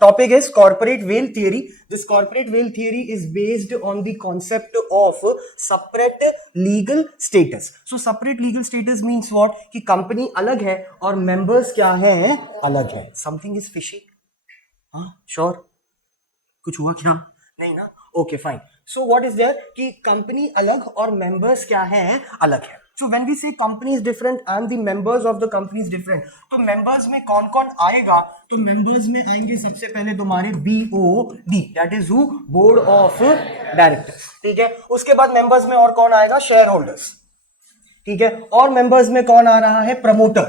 Topic is corporate veil theory. This corporate veil theory is based on the concept of separate legal status. So separate legal status means what? कि company अलग है और members क्या हैं? अलग है. Something is fishy. हाँ, sure. कुछ हुआ क्या? नहीं ना? Okay, fine. So what is there? कि कंपनी अलग और members क्या हैं? अलग है. So when we say company is different and the members of the company is different, तो members में कौन कौन आएगा? तो members में आएंगे सबसे पहले तुम्हारे BOD, that is who? Board of Directors. ठीक है. उसके बाद members में और कौन आएगा? Shareholders. ठीक है. और members में कौन आ रहा है? Promoter.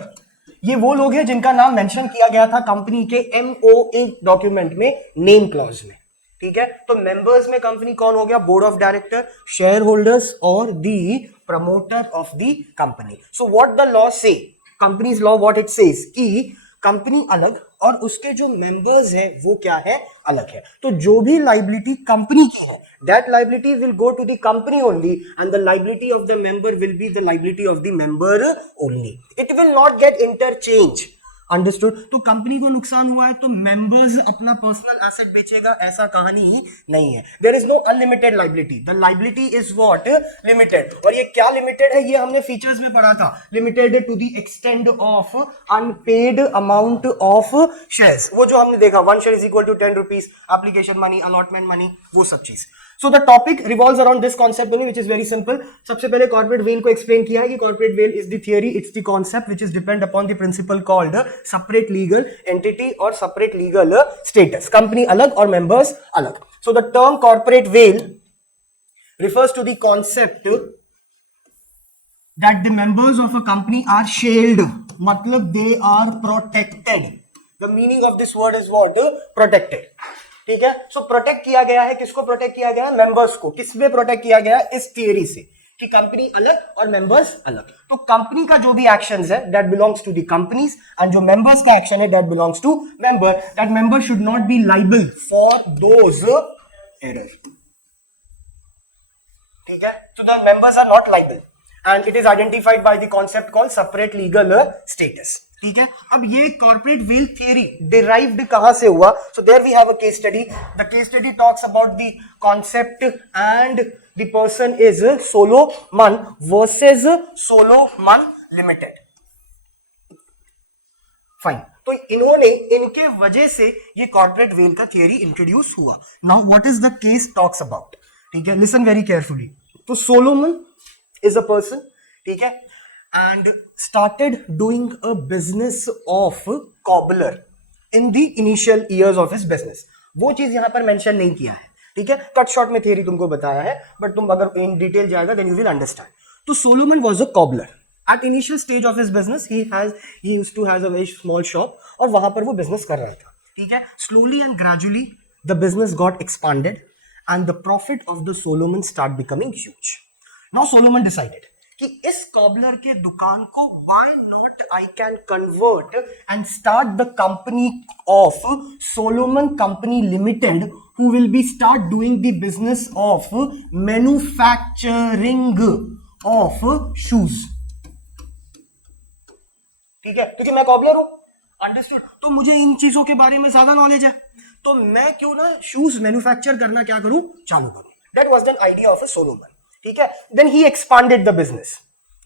ये वो लोग हैं जिनका नाम मेंशन किया गया था कंपनी के MOA डॉक्यूमेंट में, नेम क्लॉज में. ठीक है. तो मेंबर्स में कंपनी कौन हो गया? Board of director, shareholders और the promoter of the company. So what the law says, companies law what it says कि कंपनी अलग और उसके जो मेंबर्स हैं वो क्या है? अलग है. तो जो भी लाइबिलिटी कंपनी की है, that liability will go to the company only and the liability of the member will be the liability of the member only. It will not get interchange. Understood. तो कंपनी को नुकसान हुआ है तो members अपना personal asset बेचेगा, ऐसा कहानी ही नहीं है. There is no unlimited liability. The liability is what? Limited. और ये क्या लिमिटेड है? ये हमने फीचर्स में पढ़ा था. Limited to the extent of unpaid amount of shares. वो जो हमने देखा, 1 share is equal to 10 rupees, application money, allotment money, वो सब चीज. So the topic revolves around this concept only, which is very simple. सबसे पहले corporate veil को explain किया है कि corporate veil is the theory, it's the concept which is depend upon the principle called separate legal entity or separate legal status. Company अलग और members अलग. So the term corporate veil refers to the concept that the members of a company are shielded, मतलब they are protected. The meaning of this word is what? Protected. ठीक है. सो protect किया गया है. किसको प्रोटेक्ट किया गया है? मेंबर्स को. किसमें प्रोटेक्ट किया गया है? इस थियरी से कि कंपनी अलग और मेंबर्स अलग. तो कंपनी का जो भी एक्शंस है that belongs to the companies and जो मेंबर्स का एक्शन है that belongs to member. That member should not be liable for those error. ठीक है. तो the members are not liable and it is identified by the concept called separate legal status. ठीक है. अब ये corporate well theory derived कहां से हुआ? So there we have a case study. The case study talks about the concept and the person is Solomon versus Solomon limited. Fine. तो इन्होंने, इनके वजह से ये कॉर्पोरेट वेल का थियरी इंट्रोड्यूस हुआ. Now what is the case talks about? ठीक है. Listen very carefully. तो सोलोमन इज अ पर्सन, ठीक है, and started doing a business of cobbler in the initial years of his business. वो चीज यहां पर मेंशन नहीं किया है. ठीक है. कट शॉर्ट में थियरी तुमको बताया है, बट तुम अगर इन डिटेल जाएगा देन यू विल अंडरस्टैंड. तो Solomon was a cobbler at initial stage of his business. He used to have a very small shop और वहां पर वो बिजनेस कर रहा था. ठीक है. slowly and gradually the business got expanded and the profit of the Solomon start becoming huge. Now Solomon decided कि इस कॉबलर के दुकान को why not I can convert and start the company of Solomon Company Limited who will be start doing the business of manufacturing of shoes. ठीक है. क्योंकि मैं cobbler हूं. अंडरस्टूड. तो मुझे इन चीजों के बारे में ज्यादा नॉलेज है, तो मैं क्यों ना शूज मैन्युफैक्चर करना क्या करूं? चालू करूं. That was the idea of a Solomon. ठीक है. Then he expanded the business.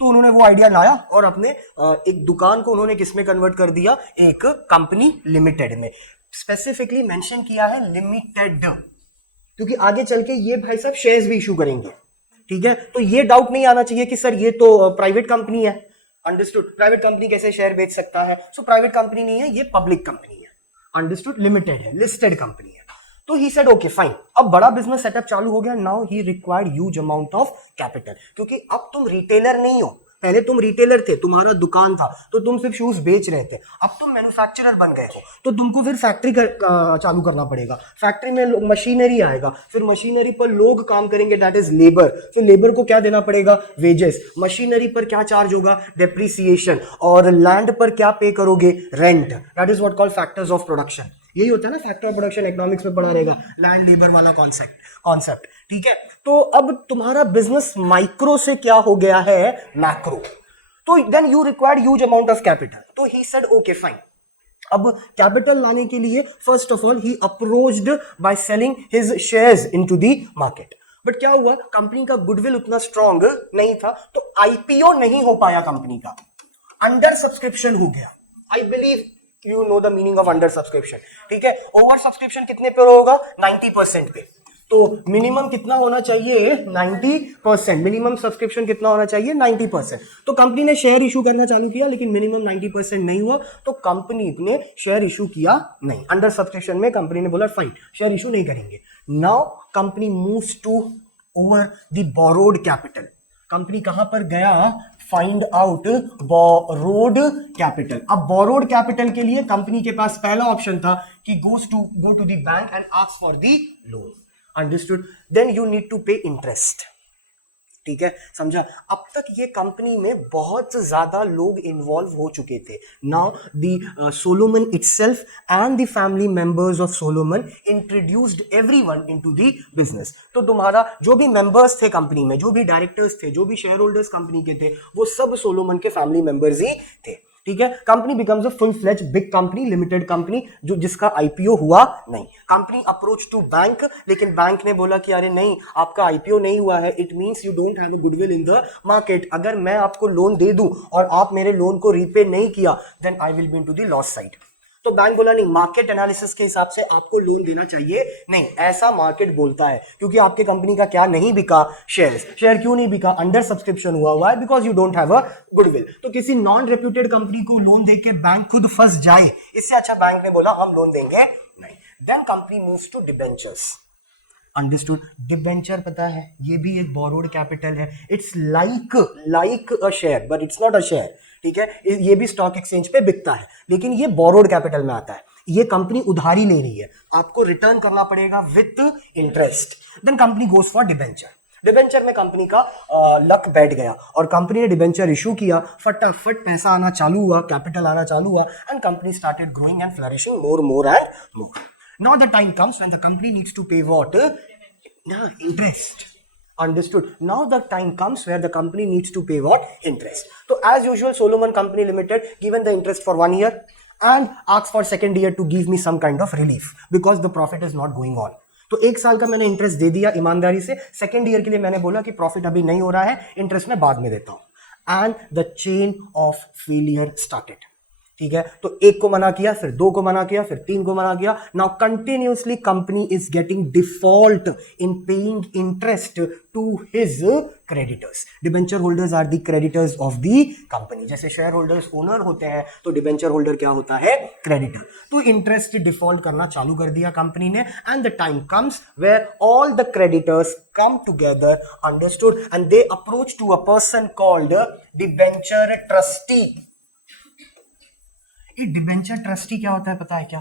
तो उन्होंने वो आइडिया लाया और अपने एक दुकान को उन्होंने किसमें कन्वर्ट कर दिया? एक कंपनी लिमिटेड में. स्पेसिफिकली मेंशन किया है लिमिटेड, क्योंकि आगे चल के ये भाई साहब शेयर्स भी इशू करेंगे. ठीक है. तो ये डाउट नहीं आना चाहिए कि सर ये तो प्राइवेट कंपनी है. अंडरस्टूड. प्राइवेट कंपनी कैसे शेयर बेच सकता है? सो प्राइवेट कंपनी नहीं है, ये पब्लिक कंपनी है. अंडरस्टूड. लिमिटेड है, लिस्टेड कंपनी है. तो ही सेड ओके फाइन. अब बड़ा बिजनेस सेटअप चालू हो गया. Now he required huge amount of capital, क्योंकि अब तुम रिटेलर नहीं हो. पहले तुम रिटेलर थे, तुम्हारा दुकान था, तो तुम सिर्फ शूज बेच रहे थे. अब तुम मैन्युफैक्चरर बन गए हो, तो तुमको फिर फैक्ट्री चालू करना पड़ेगा. फैक्ट्री में मशीनरी आएगा, फिर मशीनरी पर लोग काम करेंगे, दैट इज लेबर. फिर लेबर को क्या देना पड़ेगा? वेजेस. मशीनरी पर क्या चार्ज होगा? डेप्रिसिएशन. और लैंड पर क्या पे करोगे? Rent. That is what called factors of production. यही होता है ना, फैक्टर ऑफ प्रोडक्शन इकोनॉमिक्स में पढ़ा रहेगा, लैंड लेबर वाला कॉन्सेप्ट. ठीक है. तो अब तुम्हारा बिजनेस माइक्रो से क्या हो गया है? मैक्रो. तो then you required huge amount of capital. तो ही सेड ओके फाइन, अब कैपिटल लाने के लिए first of all he approached by selling his shares into the market. But क्या हुआ, कंपनी का गुडविल उतना स्ट्रांग नहीं था, तो आईपीओ नहीं हो पाया कंपनी का, अंडर सब्सक्रिप्शन हो गया। I believe you know the meaning of under subscription, ठीक है। ओवर सब्सक्रिप्शन कितने पे होगा, 90% पे, तो मिनिमम कितना होना चाहिए, 90%। मिनिमम सब्सक्रिप्शन कितना होना चाहिए, 90%। तो कंपनी ने शेयर इशू करना चालू किया, लेकिन मिनिमम 90% नहीं हुआ, तो कंपनी ने शेयर इशू किया नहीं। अंडर सब्सक्रिप्शन में कंपनी ने बोला फाइन, शेयर इशू नहीं करेंगे। Now company moves to over the borrowed capital. Company कहां पर गया, फाइंड आउट बोरोड कैपिटल। अब बोरोड कैपिटल के लिए कंपनी के पास पहला ऑप्शन था कि go to the bank and ask for the loan. Understood. Then you need to pay interest, ठीक है, समझा। अब तक ये कंपनी में बहुत ज्यादा लोग इन्वॉल्व हो चुके थे। Now the Solomon itself and the family members of Solomon introduced everyone into the business. तो तुम्हारा जो भी मेंबर्स थे कंपनी में, जो भी डायरेक्टर्स थे, जो भी शेयर होल्डर्स कंपनी के थे, वो सब सोलोमन के फैमिली मेंबर्स ही थे, ठीक है। Company becomes a full fledge big company, limited company, जो जिसका आईपीओ हुआ नहीं। कंपनी अप्रोच टू बैंक, लेकिन बैंक ने बोला कि अरे नहीं, आपका आईपीओ नहीं हुआ है, it means you don't have a goodwill in the market. अगर मैं आपको लोन दे दूं और आप मेरे लोन को रीपे नहीं किया, then I will be into the loss side. तो बैंक बोला नहीं, मार्केट एनालिसिस के हिसाब से आपको लोन देना चाहिए नहीं, ऐसा मार्केट बोलता है, क्योंकि आपके कंपनी का क्या नहीं बिका, शेयर क्यों नहीं बिका, अंडर सब्सक्रिप्शन हुआ है, because you don't have a goodwill. तो किसी नॉन रेप्यूटेड कंपनी को लोन देके बैंक खुद फंस जाए, इससे अच्छा बैंक ने बोला हम लोन देंगे नहीं। Then company moves to debentures. Understood. Debenture पता है, ये भी एक बोरोड कैपिटल है। It's like a share, but it's not a share, ठीक है। ये भी स्टॉक एक्सचेंज पे बिकता है, लेकिन ये बोरोड कैपिटल में आता है। ये कंपनी उधारी ले रही है, आपको रिटर्न करना पड़ेगा with interest. Then company goes for debenture. Debenture में कंपनी का लक बैठ गया और कंपनी ने डिबेंचर इशू किया, फटाफट पैसा आना चालू हुआ, कैपिटल आना चालू हुआ, and company started growing and flourishing more and more. Now the time comes when the company needs to pay what? Interest. Understood. Now the time comes where the company needs to pay what? Interest. So as usual, Solomon Company Limited given the interest for 1 year and asked for second year to give me some kind of relief because the profit is not going on. तो 1 साल का मैंने interest दे दिया ईमानदारी से, second year के लिए मैंने बोला कि प्रॉफिट अभी नहीं हो रहा है, इंटरेस्ट मैं बाद में देता हूं। And the chain of failure started, ठीक है। तो 1 को मना किया, फिर 2 को मना किया, फिर 3 को मना किया। Now continuously company is getting default in paying interest to his creditors. Debenture holders are the creditors of the company. जैसे शेयर होल्डर्स ओनर होते हैं, तो डिबेंचर होल्डर क्या होता है, क्रेडिटर। तो इंटरेस्ट डिफॉल्ट करना चालू कर दिया कंपनी ने, and the time comes where all the creditors come together, understood, and they approach to a person called debenture trustee. ये डिबेंचर ट्रस्टी क्या होता है पता है क्या?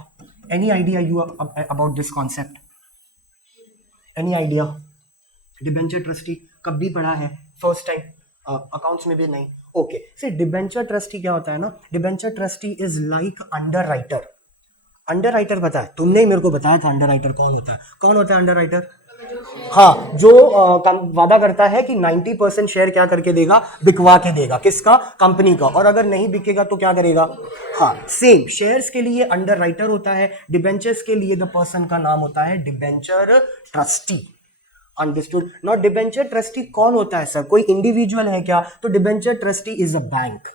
Any idea you about this concept? Any idea? Debenture trustee कब भी पढ़ा है? फर्स्ट टाइम अकाउंट्स में भी नहीं? ओके, सी डिबेंचर ट्रस्टी क्या होता है ना, debenture trustee is like under writer. Under writer पता है, तुमने ही मेरे को बताया था अंडर राइटर कौन होता है। कौन होता है अंडर राइटर? हाँ, जो वादा करता है कि 90% शेयर क्या करके देगा, बिकवा के देगा। किसका? कंपनी का। और अगर नहीं बिकेगा तो क्या करेगा? हाँ, सेम शेयर्स के लिए अंडर राइटर होता है, डिबेंचर्स के लिए द पर्सन का नाम होता है debenture trustee. Understood. Not debenture trustee कौन होता है सर? कोई इंडिविजुअल है क्या? तो debenture trustee is a bank.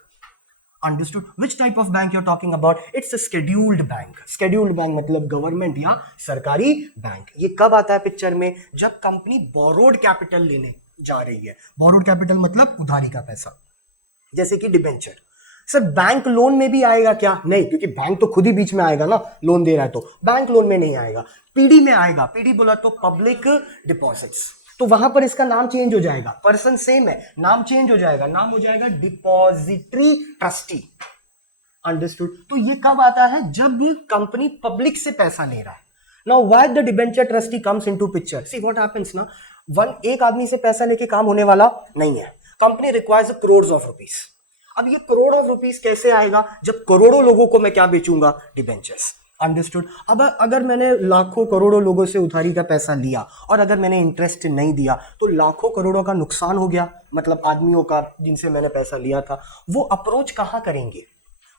Understood? Which type of bank you're talking about? It's a scheduled bank. Scheduled bank मतलब गवर्नमेंट या सरकारी बैंक। ये कब आता है पिक्चर में? जब कंपनी बोरोड कैपिटल लेने जा रही है। बोरोड कैपिटल मतलब उधारी का पैसा, जैसे कि डिबेंचर। सर बैंक लोन में भी आएगा क्या? नहीं, क्योंकि बैंक तो खुद ही बीच में आएगा ना, लोन दे रहा है तो। बैंक लोन में नहीं आएगा, पीडी में आएगा। पीडी बोला तो पब्लिक डिपॉजिट्स, तो वहां पर इसका नाम चेंज हो जाएगा। पर्सन सेम है, नाम चेंज हो जाएगा, नाम हो जाएगा डिपॉजिटरी ट्रस्टी। अंडरस्टूड? तो ये कब आता है? जब कंपनी पब्लिक से पैसा ले रहा है। Now why the debenture trustee comes into picture? See what happens ना, एक आदमी से पैसा लेके काम होने वाला नहीं है। Company requires crore of rupees. अब ये करोड़ ऑफ रुपीज कैसे आएगा जब करोड़ों लोगों को मैं क्या बेचूंगा? डिबेंचर्स। अंडरस्टूड? अब अगर मैंने लाखों करोड़ों लोगों से उधारी का पैसा लिया और अगर मैंने इंटरेस्ट नहीं दिया, तो लाखों करोड़ों का नुकसान हो गया। मतलब आदमियों का जिनसे मैंने पैसा लिया था, वो अप्रोच कहाँ करेंगे?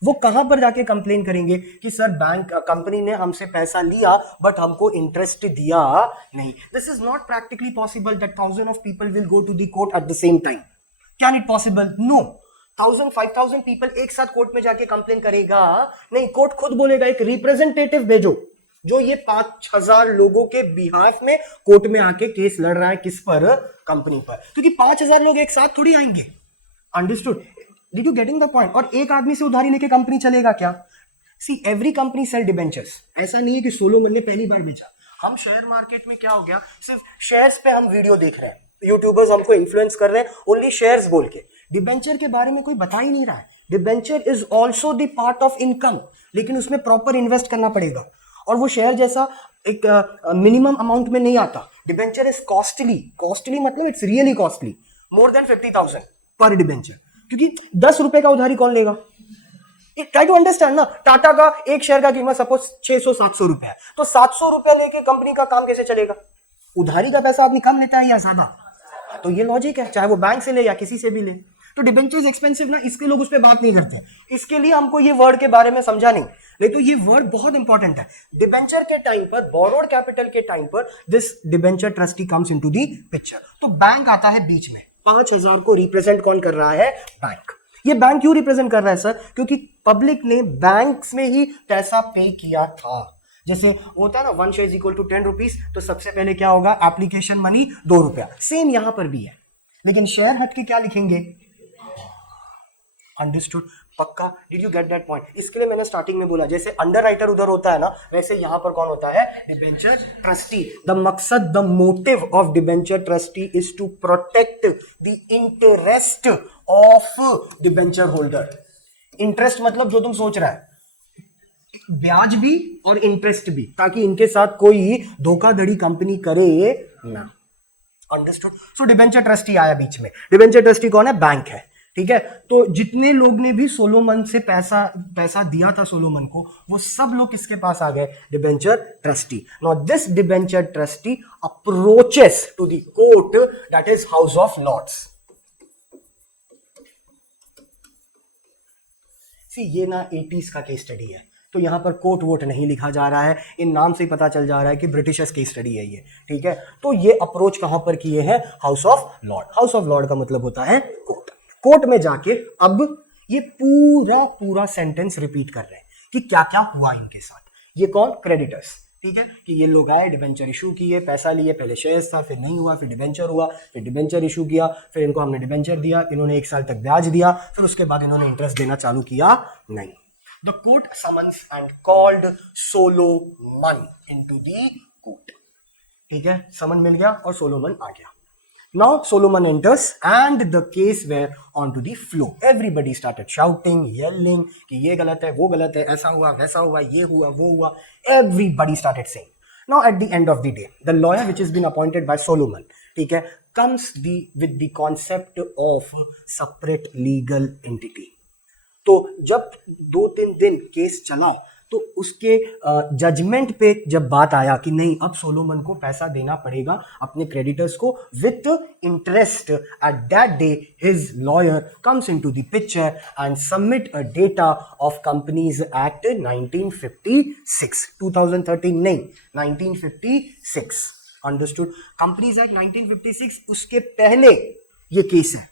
वो कहां पर जाके कंप्लेन करेंगे कि सर बैंक कंपनी ने हमसे पैसा लिया बट हमको इंटरेस्ट दिया नहीं. This is not practically possible that 1000 of people will go to the court at the same time. Can it possible? No. 1000-5000 people एक साथ कोर्ट में जाके कंप्लेन करेगा नहीं. कोर्ट खुद बोलेगा एक रिप्रेजेंटेटिव भेजो जो ये 5000 लोगों के बिहाफ में कोर्ट में आके केस लड़ रहा है. किस पर? कंपनी पर. क्योंकि 5000 लोग एक साथ थोड़ी आएंगे. Understood? Did you getting the point? और एक आदमी से उधारी लेके कंपनी चलेगा क्या? See every company sell debentures. ऐसा नहीं है कि सोलोमन ने पहली बार बेचा. हम शेयर मार्केट में क्या हो गया, सिर्फ शेयर्स पे हम वीडियो देख रहे हैं, यूट्यूबर्स हमको इन्फ्लुएंस कर रहे हैं ओनली शेयर्स बोल के. डिबेंचर के बारे में कोई बता ही नहीं रहा है. Debenture is also the part of income, लेकिन उसमें प्रॉपर इन्वेस्ट करना पड़ेगा और वो शेयर जैसा एक मिनिमम अमाउंट में नहीं आता. Debenture is costly. कॉस्टली मतलब it's really costly. More than 50,000 पर डिबेंचर. क्योंकि 10 रुपए का उधारी कौन लेगा? ट्राई टू अंडरस्टैंड ना. टाटा का एक शेयर का कीमत सपोज 600-700 रुपए है, तो 700 रुपए लेके कंपनी का काम कैसे चलेगा? उधारी का पैसा आदमी कम लेता है या ज्यादा? तो ये लॉजिक है, चाहे वो बैंक से ले या किसी से भी ले. तो डिबेंचर एक्सपेंसिव ना, इसके लोग उस पर बात नहीं करते. इसके लिए हमको ये वर्ड के बारे में समझा नहीं, नहीं तो ये वर्ड बहुत इंपॉर्टेंट है. डिबेंचर के टाइम पर, बोरोड कैपिटल के टाइम पर, this debenture trustee comes into the picture. तो बैंक आता है बीच में. 5000 को रिप्रेजेंट कौन कर रहा है? बैंक. ये बैंक क्यों रिप्रेजेंट कर रहा है सर? क्योंकि पब्लिक ने बैंक्स में ही पैसा पे किया था. जैसे होता है ना 1 शेयर इक्वल टू 10 रुपीज, तो सबसे पहले क्या होगा? एप्लीकेशन मनी 2 रुपया. सेम यहां पर भी है, लेकिन शेयर हट के क्या लिखेंगे? अंडरस्टूड? पक्का? Did you get that point? इसके लिए मैंने स्टार्टिंग में बोला जैसे अंडर राइटर उधर होता है ना, वैसे यहां पर कौन होता है? Debenture trustee. द मकसद, the motive of debenture trustee is to protect the interest of debenture holder. Interest मतलब जो तुम सोच रहा है, ब्याज भी और इंटरेस्ट भी, ताकि इनके साथ कोई धोखाधड़ी कंपनी करे ना. अंडरस्टूड? सो डिबेंचर ट्रस्टी आया बीच में. डिबेंचर ट्रस्टी कौन है? बैंक है. ठीक है, तो जितने लोग ने भी सोलोमन से पैसा दिया था सोलोमन को, वो सब लोग किसके पास आ गए? Debenture trustee. Now this debenture trustee approaches to the court, that is House of Lords. See ये ना 80s का केस स्टडी है, तो यहां पर कोर्ट वोट नहीं लिखा जा रहा है. इन नाम से ही पता चल जा रहा है कि ब्रिटिशर्स केस स्टडी है ये. ठीक है, तो ये अप्रोच कहां पर किए हैं? House of Lord. House of Lord का मतलब होता है कोर्ट. कोर्ट में जाके अब ये पूरा सेंटेंस रिपीट कर रहे हैं कि क्या क्या हुआ इनके साथ. ये कौन? क्रेडिटर्स. ठीक है, कि ये लोग आए, डिबेंचर इशू किए, पैसा लिए, पहले शेयर्स था, फिर नहीं हुआ, फिर डिबेंचर हुआ, फिर डिबेंचर इशू किया, फिर इनको हमने डिबेंचर दिया, इन्होंने 1 साल तक ब्याज दिया, फिर उसके बाद इन्होंने इंटरेस्ट देना चालू किया नहीं. The court summons and called Solomon into the court. ठीक है, समन मिल गया और सोलोमन आ गया. Now Solomon enters and the case were onto the floor. Everybody started shouting, yelling कि ये गलत है, वो गलत है, ऐसा हुआ, वैसा हुआ, ये हुआ, वो हुआ. Everybody started saying. Now at the end of the day, the lawyer which has been appointed by Solomon, ठीक है, comes with the concept of separate legal entity. तो जब 2-3 दिन केस चला, तो उसके जजमेंट पे जब बात आया कि नहीं, अब सोलोमन को पैसा देना पड़ेगा अपने क्रेडिटर्स को with interest, at that day his lawyer comes into the picture and submit a data of companies act 1956. 2013 नहीं, 1956. अंडरस्टूड? कंपनीज एक्ट 1956, उसके पहले ये केस है.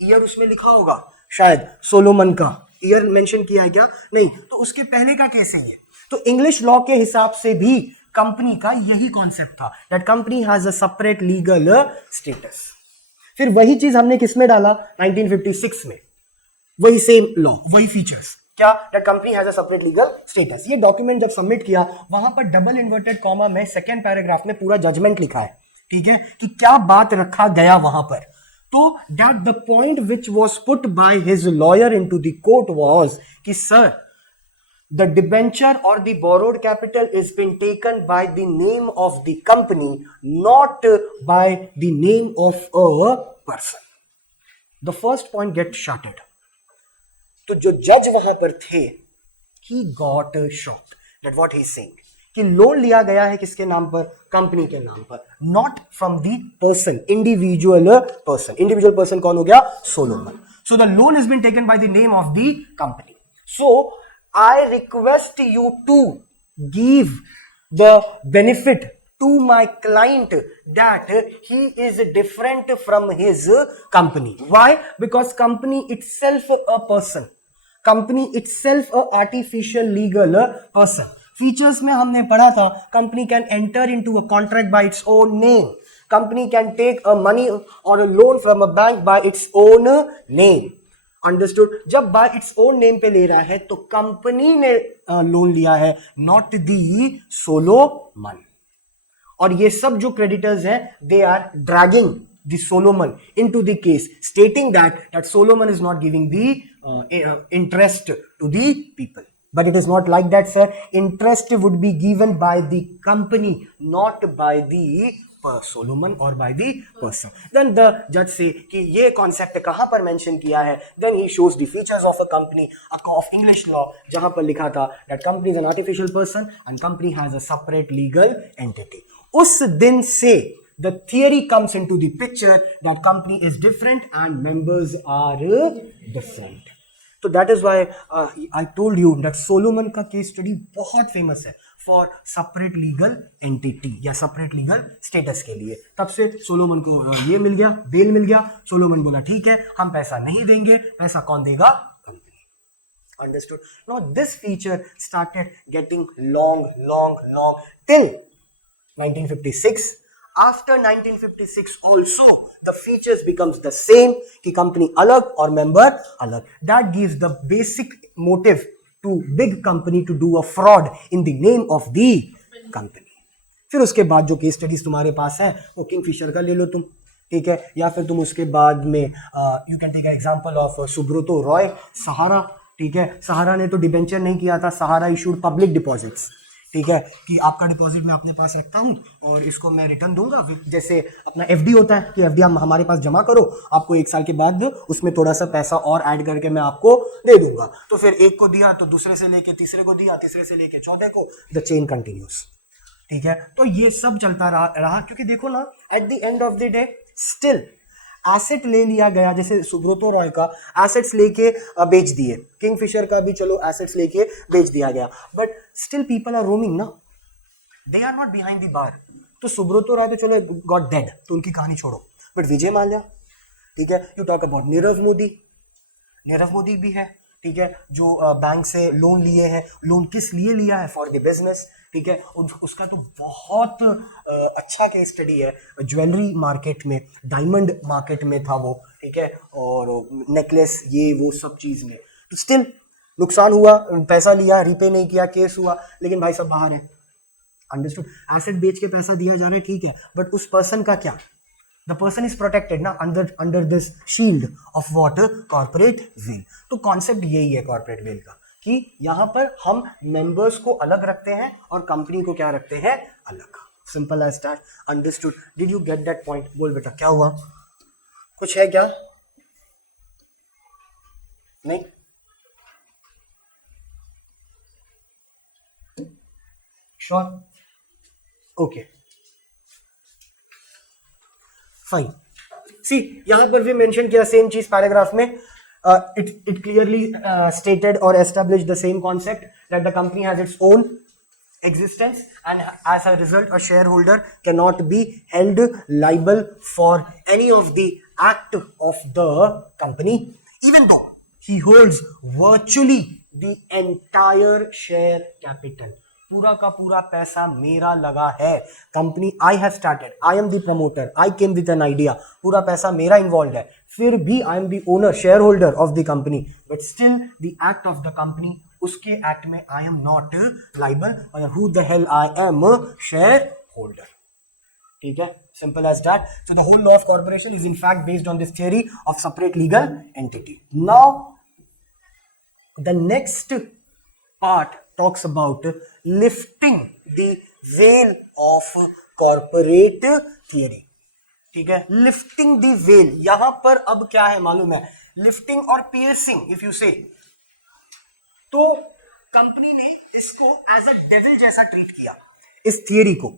ईयर उसमें लिखा होगा शायद, सोलोमन का ईयर मेंशन किया है क्या? नहीं, तो उसके पहले का केस है ये. तो इंग्लिश लॉ के हिसाब से भी कंपनी का यही कॉन्सेप्ट था, that company has a separate legal status. फिर वही चीज हमने किसमें डाला? 1956 में. वही सेम लॉ, वही फीचर्स. क्या? That company has a separate legal status. ये डॉक्यूमेंट जब सबमिट किया, वहां पर डबल इन्वर्टेड कॉमा में सेकेंड पैराग्राफ में पूरा जजमेंट लिखा है. ठीक है, कि क्या बात रखा गया वहां पर. तो that the point which was put by his lawyer into the court was कि sir, the debenture or the borrowed capital is been taken by the name of the company, not by the name of a person. The first point gets shattered. तो जो जज वहां पर थे, he got shocked that what he is saying, कि loan लिया गया है किसके नाम पर? कंपनी के नाम पर, not from the person, individual person. Individual person कौन हो गया? Solomon. So the loan is been taken by the name of the company. So I request you to give the benefit to my client that he is different from his company. Why? Because company itself a person, company itself a artificial legal person. Features में हमने पढ़ा था company can enter into a contract by its own name, company can take a money or a loan from a bank by its own name. Understood. जब bye its own name पे ले रहा है तो कंपनी ने loan लिया है, not the Solomon. और ये सब जो क्रेडिटर्स हैं they are dragging the Solomon into the case, stating that Solomon is not giving the interest to the people. But it is not like that, sir. Interest would be given by the company, not by the Solomon or by the person. Then the judge say कि ये concept कहाँ पर mention किया है. Then he shows the features of a company of English law, जहाँ पर लिखा था that company is an artificial person and company has a separate legal entity. उस दिन से the theory comes into the picture that company is different and members are different. तो that is why I told you that Solomon का case study बहुत famous है for separate legal entity या separate legal status के लिए. तब से Solomon को ये मिल गया, बेल मिल गया. सोलोमन बोला ठीक है हम पैसा नहीं देंगे, पैसा कौन देगा? Company. Understood. Now this feature started getting long till 1956. After 1956 also the features becomes the same कि company अलग और member अलग. That gives the basic motive to big company to do a fraud in the name of the company. फिर उसके बाद जो case studies तुम्हारे पास है वो किंगफिशर का ले लो तुम, ठीक है, या फिर तुम उसके बाद में you can take example of Subrato Roy, Sahara. ठीक है, सहारा ने तो डिबेंचर नहीं किया था, सहारा इशूड पब्लिक डिपॉजिट्स. ठीक है, कि आपका डिपॉजिट मैं अपने पास रखता हूं और इसको मैं रिटर्न दूंगा. जैसे अपना एफडी होता है कि एफडी हमारे पास जमा करो, आपको 1 साल के बाद उसमें थोड़ा सा पैसा और ऐड करके मैं आपको दे दूंगा. तो फिर एक को दिया तो दूसरे से लेके तीसरे को दिया, तीसरे से लेके चौथे को, द चेन कंटिन्यूस. ठीक है, तो ये सब चलता रहा क्योंकि देखो ना at the end of the day still asset ले लिया गया. जैसे सुब्रतो रॉय का एसेट्स लेके बेच दिए, किंगफिशर का भी चलो एसेट्स लेके बेच दिया गया, but still people are roaming ना, they are not behind the bars. तो सुब्रतो रॉय तो चलो गॉट डेड, तो उनकी कहानी छोड़ो, बट विजय माल्या, ठीक है, you talk about Nirav Modi भी है. ठीक है, जो बैंक से लोन लिए हैं, लोन किस लिए लिया है? For the business. ठीक है, उसका तो बहुत अच्छा केस स्टडी है. ज्वेलरी मार्केट में, डायमंड मार्केट में था वो. ठीक है, और नेकलेस ये वो सब चीज में, तो स्टिल नुकसान हुआ, पैसा लिया, रिपे नहीं किया, केस हुआ, लेकिन भाई सब बाहर है. अंडरस्टूड. एसेट बेच के पैसा दिया जा रहा है, ठीक है, बट उस पर्सन का क्या? The person is protected ना under this shield of what? Corporate veil. तो कॉन्सेप्ट यही है कॉर्पोरेट वेल का कि यहां पर हम मेंबर्स को अलग रखते हैं और कंपनी को क्या रखते हैं? अलग. Simple as that. Understood. Did you get that point? बोल बेटा क्या हुआ? कुछ है क्या? नहीं? श्योर? Okay fine. सी यहां पर भी मेंशन किया सेम चीज पैराग्राफ में. It clearly stated or established the same concept that the company has its own existence and as a result a shareholder cannot be held liable for any of the act of the company even though he holds virtually the entire share capital. पूरा का पूरा पैसा मेरा लगा है, company I have started, I am the promoter, I came with an idea, पूरा पैसा मेरा इन्वॉल्व है, फिर भी I am the owner, share holder of the company, but still the act of the company, उसके एक्ट में I am not liable. Who the hell I am? Share holder. ठीक है, simple as that. So the whole law of corporation is in fact based on this theory of separate legal entity. Now the next part talks about lifting the veil of corporate theory. ठीक है, lifting the veil. यहां पर अब क्या है मालूम है? lifting और piercing if you say. तो कंपनी ने इसको एज अ डेविल जैसा ट्रीट किया इस थियरी को.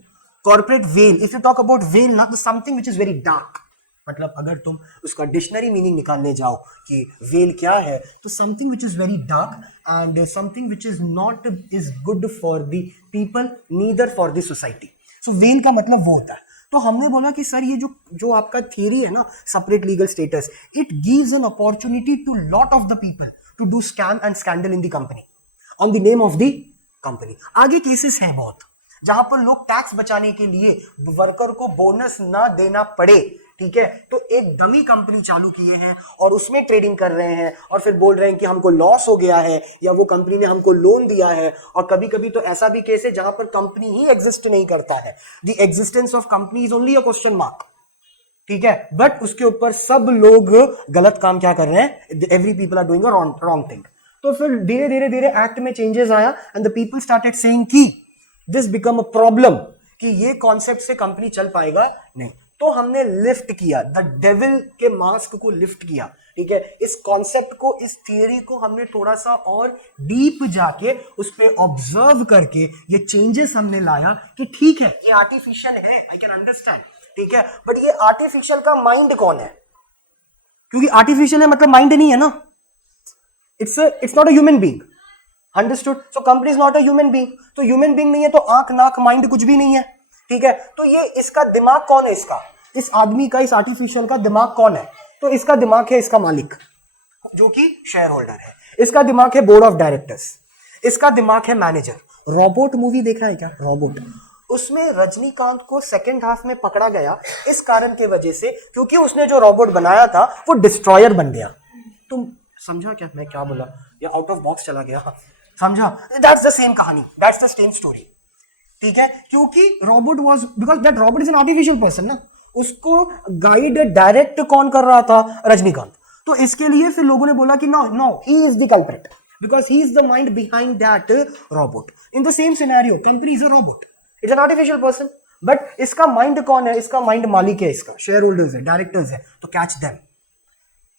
Corporate veil, if you talk about well ना, तो something which is very dark, मतलब अगर तुम उसका डिक्शनरी मीनिंग निकालने जाओ कि वेल क्या है, तो something which is very dark and something which is not is good for the people neither for the society. So well का मतलब वो होता है। तो हमने बोला कि सर ये जो जो आपका थियरी है ना separate legal status, it gives an opportunity to lot of the people to do scam and scandal in the company on the name of the company. आगे केसेस हैं बहुत जहां पर लोग टैक्स बचाने के लिए वर्कर को बोनस ना देना पड़े, ठीक है, तो एक डमी कंपनी चालू किए हैं और उसमें ट्रेडिंग कर रहे हैं और फिर बोल रहे हैं कि हमको लॉस हो गया है या वो कंपनी ने हमको लोन दिया है। और कभी कभी तो ऐसा भी केस है जहां पर कंपनी ही एग्जिस्ट नहीं करता है, the existence of company is only a question mark, ठीक है, बट उसके ऊपर सब लोग गलत काम क्या कर रहे हैं, every people are doing a wrong thing. तो फिर धीरे धीरे धीरे एक्ट में चेंजेस आया and the people started saying कि दिस बिकम अ प्रॉब्लम, कि ये कॉन्सेप्ट से कंपनी चल पाएगा नहीं। तो हमने लिफ्ट किया, द डेविल के मास्क को लिफ्ट किया, ठीक है, इस कॉन्सेप्ट को, इस थियरी को हमने थोड़ा सा और डीप जाके उस पर ऑब्जर्व करके ये चेंजेस हमने लाया कि ठीक है ये आर्टिफिशियल है, आई कैन अंडरस्टैंड, ठीक है, बट ये आर्टिफिशियल का माइंड कौन है? क्योंकि आर्टिफिशियल है मतलब माइंड नहीं है ना, it's not a human being, understood? So company is not a human being, तो ह्यूमन बीइंग नहीं है तो आंख नाक माइंड कुछ भी नहीं है, ठीक है, तो ये इसका दिमाग कौन है? इसका, इस आदमी का, इस आर्टिफिशियल का दिमाग कौन है? तो इसका दिमाग है इसका मालिक जो कि शेयर होल्डर है, इसका दिमाग है बोर्ड ऑफ डायरेक्टर्स, इसका दिमाग है मैनेजर। रोबोट मूवी देखा है क्या? रोबोट, उसमें रजनीकांत को सेकंड हाफ में पकड़ा गया इस कारण के वजह से क्योंकि उसने जो रोबोट बनाया था वो डिस्ट्रॉयर बन गया। तुम समझा क्या मैं क्या बोला, या आउट ऑफ बॉक्स चला गया? समझा? दैट्स द सेम कहानी, दैट्स द सेम स्टोरी, ठीक है, क्योंकि robot was, because that robot is an artificial person ना, उसको गाइड डायरेक्ट कौन कर रहा था? रजनीकांत। तो इसके लिए फिर लोगों ने बोला कि no no, he is the culprit because he is the mind behind that robot. In the same scenario company is a robot, it's an artificial person, but इसका माइंड कौन है? इसका माइंड मालिक है, इसका शेयर होल्डर्स है, directors है, तो कैच देम।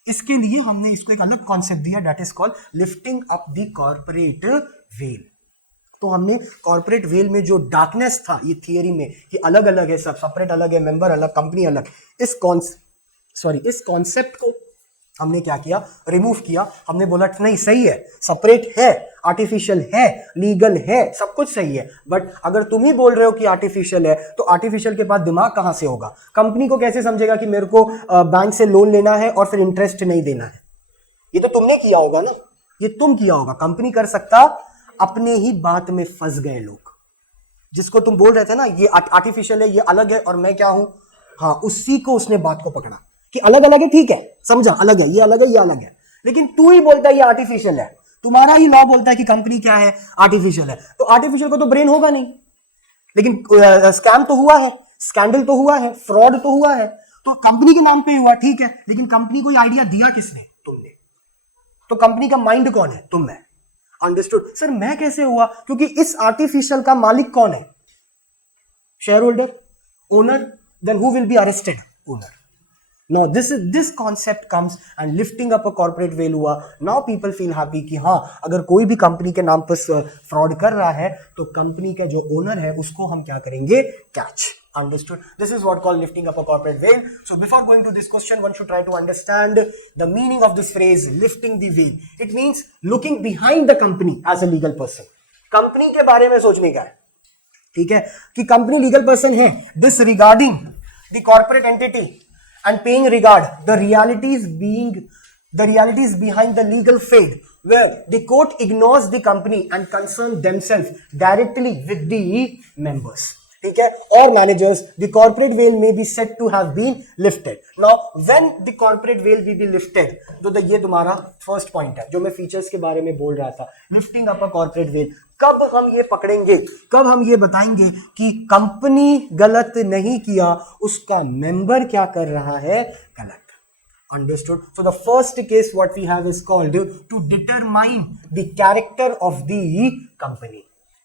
इसके लिए हमने इसको एक अलग कॉन्सेप्ट दिया, that is called lifting up the corporate veil. तो हमने कॉर्पोरेट वेल में जो डार्कनेस था ये थियरी में कि अलग अलग है, सब सेपरेट अलग है, मेंबर अलग, कंपनी अलग, इस कॉन्सेप्ट को हमने क्या किया? रिमूव किया। हमने बोला नहीं सही है, सेपरेट है, आर्टिफिशियल है, लीगल है, सब कुछ सही है, बट अगर तुम ही बोल रहे हो कि आर्टिफिशियल है तो आर्टिफिशियल के पास दिमाग कहां से होगा? कंपनी को कैसे समझेगा कि मेरे को बैंक से लोन लेना है और फिर इंटरेस्ट नहीं देना है? ये तो तुमने किया होगा ना, ये तुम किया होगा, कंपनी कर सकता। अपने ही बात में फंस गए लोग, जिसको तुम बोल रहे थे ना ये आर्टिफिशियल है, ये अलग है और मैं क्या हूं, हाँ, उसी को उसने बात को पकड़ा कि अलग अलग है, ठीक है, समझा, अलग है, ये अलग है, ये अलग है, लेकिन तू ही बोलता है ये आर्टिफिशियल है, तुम्हारा ही लॉ बोलता है कि कंपनी क्या है? आर्टिफिशियल है, तो आर्टिफिशियल को तो ब्रेन होगा नहीं, लेकिन स्कैम तो हुआ है, स्कैंडल तो हुआ है, फ्रॉड तो हुआ है, तो कंपनी के नाम पे हुआ, ठीक है, लेकिन कंपनी को आइडिया दिया किसने? तुमने। तो कंपनी का माइंड कौन है? तुम। मैं। अंडरस्टूड? सर मैं कैसे हुआ? क्योंकि इस आर्टिफिशियल का मालिक कौन है? Share holder, owner, then who will be arrested? Owner. Now this concept comes and lifting up a corporate veil हुआ। Now people feel happy कि हाँ अगर कोई भी कंपनी के नाम पर फ्रॉड कर रहा है तो कंपनी का जो ओनर है उसको हम क्या करेंगे? Catch. Understood? This is what called lifting up a corporate veil. So before going to this question, one should try to understand the meaning of this phrase lifting the veil. It means looking behind the company as a legal person. Company के बारे में सोचने का है, ठीक है, कि company legal person है, disregarding the corporate entity and paying regard the realities behind the legal fade, where the court ignores the company and concern themselves directly with the members, ठीक है, or managers. The corporate veil may be said to have been lifted. Now when the corporate veil will be lifted, तो ये तुम्हारा first point है जो मैं features के बारे में बोल रहा था, lifting up a corporate veil. कब हम ये पकड़ेंगे, कब हम ये बताएंगे कि कंपनी गलत नहीं किया, उसका मेंबर क्या कर रहा है? गलत। Understood? So the first case what we have is called to determine the character of the company,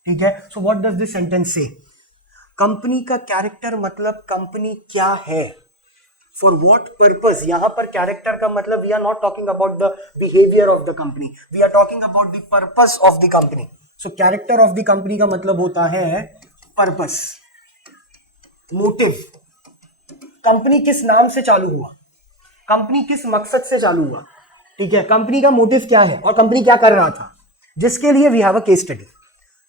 ठीक है। So what does this sentence say? Company का कैरेक्टर मतलब कंपनी क्या है, फॉर वॉट पर्पज। यहां पर कैरेक्टर का मतलब we are not talking about the behaviour of the company, we are talking about the purpose of the company. So character of the company का मतलब होता है पर्पस, मोटिव, कंपनी किस नाम से चालू हुआ, कंपनी किस मकसद से चालू हुआ, ठीक है, कंपनी का मोटिव क्या है और कंपनी क्या कर रहा था, जिसके लिए we have a case study,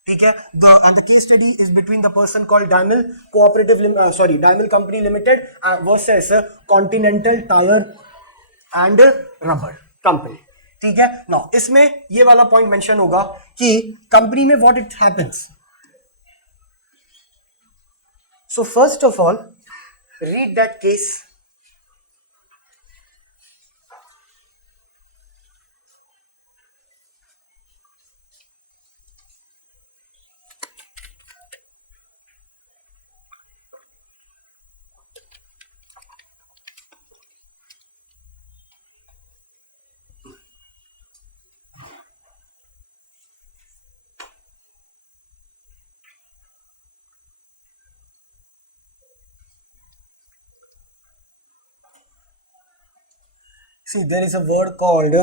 ठीक है। The case study is between the person called Daimler cooperative Daimler company limited versus Continental tyre and rubber company, ठीक है। नाउ इसमें ये वाला पॉइंट मेंशन होगा कि कंपनी में what it happens. So first of all read that case. See, there is a word called,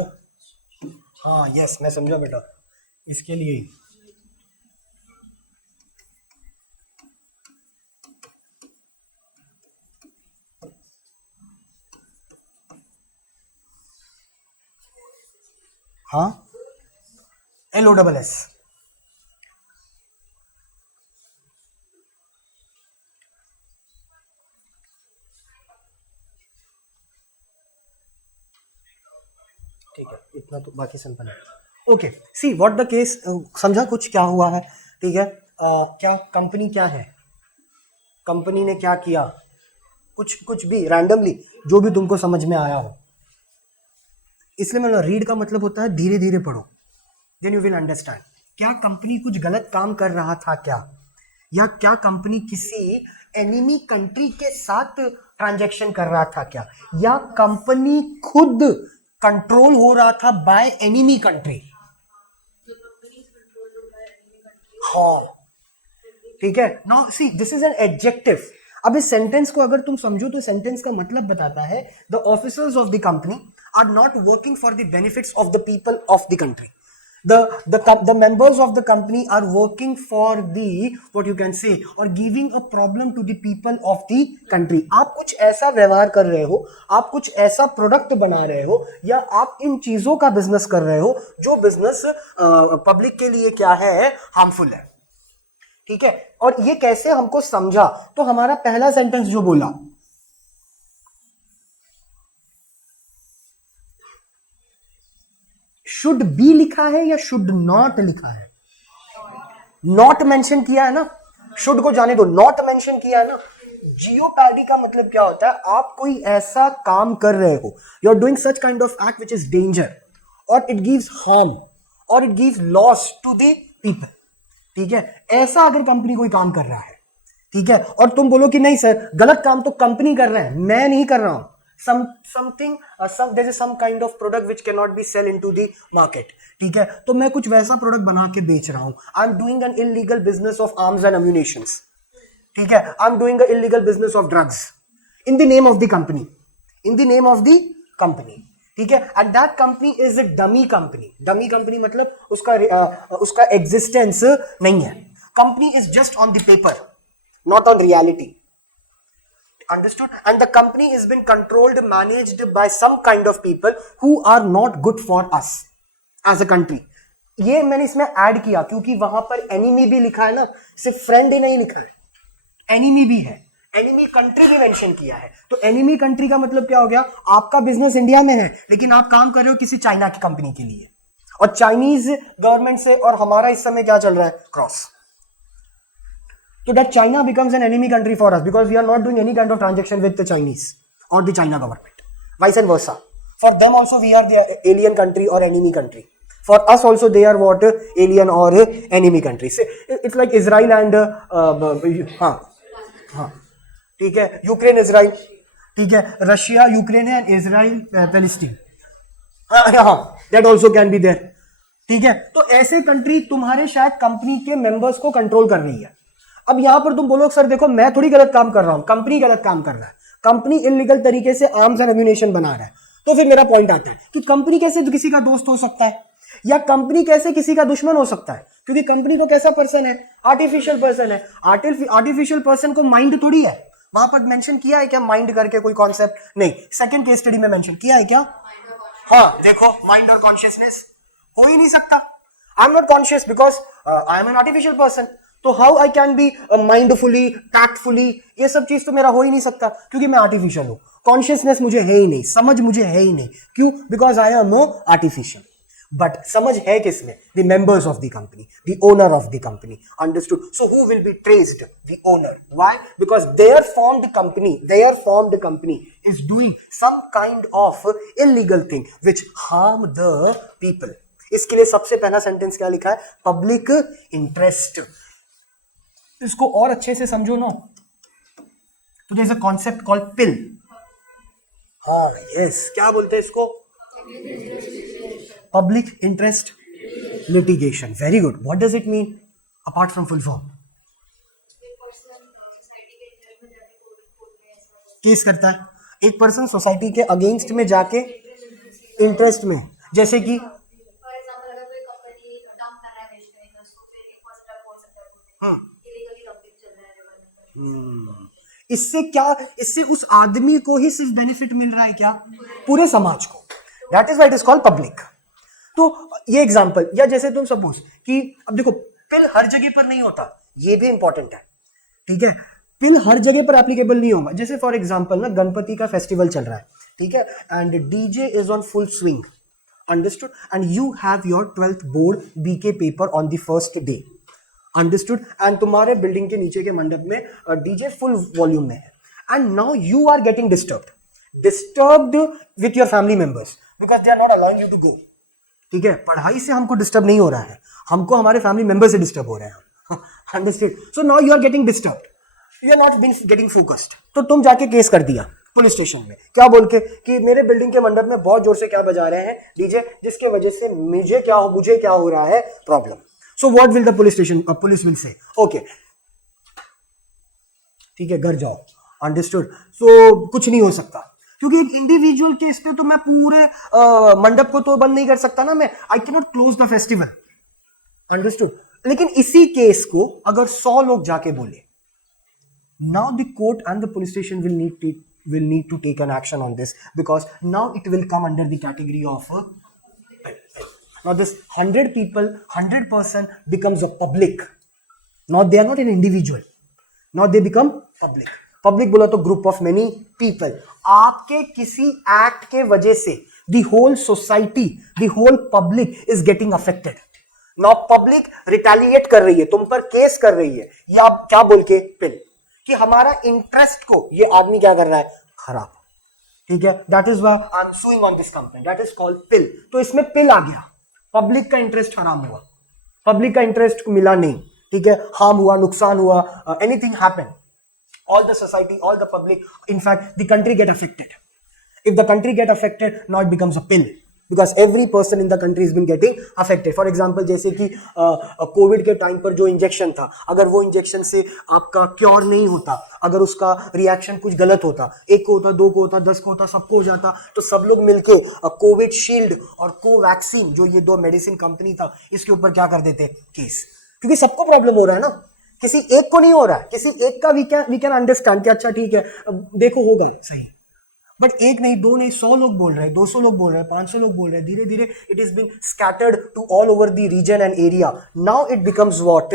हाँ yes, मैं समझा बेटा, इसके लिए ही हाँ LOSS, ठीक है, इतना तो बाकी सिंपल है। Okay, see what the case, समझा कुछ क्या हुआ है, ठीक है। क्या कंपनी क्या है, कंपनी ने क्या किया, कुछ भी रैंडमली जो भी तुमको समझ में आया हो, इसलिए मतलब रीड का मतलब होता है धीरे धीरे पढ़ो, देन यू विल अंडरस्टैंड। क्या कंपनी कुछ गलत काम कर रहा था क्या, या क्या कंपनी किसी एनिमी कंट्री के साथ ट्रांजैक्शन कर रहा था क्या, या कंपनी खुद कंट्रोल हो रहा था बाय एनिमी कंट्री, हाँ ठीक है। Now see this is an adjective. अब इस सेंटेंस को अगर तुम समझो तो सेंटेंस का मतलब बताता है the officers of the company are not working for the benefits of the people of the country, the members of the company are working for the what you can say or giving a problem to the people of the country। आप कुछ ऐसा व्यवहार कर रहे हो, आप कुछ ऐसा प्रोडक्ट बना रहे हो, या आप इन चीजों का बिजनेस कर रहे हो जो बिजनेस पब्लिक के लिए क्या है, हार्मफुल है, ठीक है। और ये कैसे हमको समझा, तो हमारा पहला सेंटेंस जो बोला, शुड बी लिखा है या शुड नॉट लिखा है, नॉट मेंशन किया है ना, शुड को जाने दो, नॉट मेंशन किया है ना। जियोपैडी का मतलब क्या होता है, आप कोई ऐसा काम कर रहे हो, you are doing such kind of act which is danger और इट गिव्स हार्म और it gives loss to the people, ठीक है। ऐसा अगर कंपनी कोई काम कर रहा है, ठीक है, और तुम बोलो कि नहीं सर गलत काम तो कंपनी कर रहे हैं, मैं नहीं कर रहा हूं, there is some kind of product which cannot be sell into the market, ठीक है, तो मैं कुछ वैसा प्रोडक्ट बना के बेच रहा हूं, I am doing an illegal business of arms and ammunitions, ठीक है, I am doing a illegal business of drugs in the name of the company, in the name of the company, ठीक है। And that company is a dummy company, dummy company मतलब उसका existence नहीं है, company is just on the paper, not on reality, understood? And the company has been controlled, managed by some kind of people who are not good for us as a country। ये मैंने इसमें add किया क्योंकि वहां पर enemy भी लिखा है ना, सिर्फ फ्रेंड ही नहीं लिखा है, एनिमी भी है, एनिमी कंट्री भी मेंशन किया है। तो एनिमी कंट्री का मतलब क्या हो गया, आपका बिजनेस इंडिया में है लेकिन आप काम कर रहे हो किसी चाइना की कंपनी के लिए, और चाइनीज गवर्नमेंट से और हमारा इस समय क्या चल रहा है, cross. So that China becomes an enemy country for us because we are not doing any kind of transaction with the Chinese or the China government. Vice versa. For them also we are the alien country or enemy country. For us also they are what, alien or enemy country. It's like Israel and हाँ ठीक है, Ukraine Israel, ठीक है, Russia Ukraine है, Israel Palestine, हाँ that also can be there, ठीक है। तो ऐसे कंट्री तुम्हारे शायद कंपनी के मेंबर्स को कंट्रोल कर रही है। अब यहां पर तुम बोलो सर देखो मैं थोड़ी गलत काम कर रहा हूं, कंपनी गलत काम कर रहा है, कंपनी इलीगल तरीके से आर्म्स एंड एम्यूनेशन बना रहा है, तो फिर मेरा पॉइंट आता है कि कंपनी कैसे किसी का दोस्त हो सकता है, या कंपनी कैसे किसी का दुश्मन हो सकता है, क्योंकि कंपनी तो कैसा पर्सन है, आर्टिफिशियल पर्सन है, आर्टिफिशियल पर्सन को माइंड थोड़ी है, वहां पर मेंशन किया है क्या माइंड करके कोई कॉन्सेप्ट? नहीं। सेकंड केस स्टडी में मेंशन किया है क्या? हाँ, देखो माइंड और कॉन्शियसनेस हो ही नहीं सकता। I am not conscious because I am an artificial person, तो how I can be mindfully, tactfully, ये सब चीज तो मेरा हो ही नहीं सकता क्योंकि मैं आर्टिफिशियल हूं। कॉन्शियसनेस मुझे है ही नहीं, समझ मुझे है ही नहीं, क्यों? Because I M artificial. But समझ है किसमें? The members of the company, the owner of the company, understood? So who will be traced? The owner. Why? Because their formed company is doing some kind of illegal thing which harm the people. इसके लिए सबसे पहला sentence क्या लिखा है? Public interest. इसको और अच्छे से समझो ना, तो there is a concept called PIL. हाँ, यस, क्या बोलते हैं इसको? Public interest litigation. Very good. What does it mean apart from full form? Case करता है एक पर्सन सोसाइटी के अगेंस्ट में जाके इंटरेस्ट में, जैसे कि इससे क्या, इससे उस आदमी को ही सिर्फ बेनिफिट मिल रहा है क्या? पूरे समाज को। That is why it is called public. तो ये एग्जांपल, या जैसे तुम सपोज कि अब देखो पिल हर जगह पर नहीं होता, ये भी इंपॉर्टेंट है, ठीक है? पिल हर जगह पर एप्लीकेबल नहीं होगा। जैसे फॉर एग्जांपल ना, गणपति का फेस्टिवल चल रहा है, ठीक है, and DJ is on full swing, understood, and you have your 12th board बीके paper on the first day, understood, and तुम्हारे बिल्डिंग के नीचे के मंडप में डीजे फुल वॉल्यूम में है, and now you are getting disturbed with your family members because they are not allowing you to go, ठीक है? पढ़ाई से हमको डिस्टर्ब नहीं हो रहा है, हमको हमारे फैमिली मेंबर से डिस्टर्ब हो रहे हैं, understood? So now you are getting disturbed, you are not being getting focused, तो तुम जाके केस कर दिया पुलिस स्टेशन में, क्या बोल के कि मेरे बिल्डिंग के मंडप में बहुत जोर से क्या बजा रहे हैं, डीजे, जिसके वजह से मुझे क्या हो रहा है, problem. So what will the police will say? Okay, ठीक है, घर जाओ, अंडरस्टूड? सो कुछ नहीं हो सकता क्योंकि एक इंडिविजुअल केस पे तो मैं पूरे मंडप को तो बंद नहीं कर सकता ना, मैं I can not close the festival, understood? लेकिन इसी केस को अगर 100 लोग जाके बोले, now the court and the police station will need to take an action on this because now it will come under the category of now this 100 people, 100% becomes a public. Now they are not an individual, now they become public. Public बोला तो group of many people. आपके किसी act के वजह से the whole society, the whole public is getting affected. Now public retaliate कर रही है, तुम पर केस कर रही है, या क्या बोल के? पिल, कि हमारा इंटरेस्ट को ये आदमी क्या कर रहा है, खराब, ठीक है? That is why I am suing on this company, that is called PIL. तो इसमें पिल आ गया, पब्लिक का इंटरेस्ट हराम हुआ, पब्लिक का इंटरेस्ट मिला नहीं, ठीक है? हार्म हुआ, नुकसान हुआ, anything happen, all the society, all the public, in fact the country get affected. If the country get affected, now it becomes a pill because every person in the country has been getting affected. For example, जैसे कि Covid के time पर जो injection था, अगर वो injection से आपका क्योर नहीं होता, अगर उसका रिएक्शन कुछ गलत होता, 1 को होता, 2 को होता, 10 को होता, सबको हो जाता, तो सब लोग मिलके कोविड शील्ड और कोवैक्सीन, जो ये 2 मेडिसिन कंपनी था, इसके ऊपर क्या कर देते, केस, क्योंकि सबको प्रॉब्लम हो रहा है ना, किसी एक को नहीं हो रहा है, किसी एक का वी कैन अंडरस्टैंड कि अच्छा ठीक है, देखो होगा सही, बट एक नहीं, 2 नहीं, 100 लोग बोल रहे हैं, 200 लोग बोल रहे हैं, 500 लोग बोल रहे हैं, धीरे धीरे it is been scattered to all over the region and area, now it becomes what,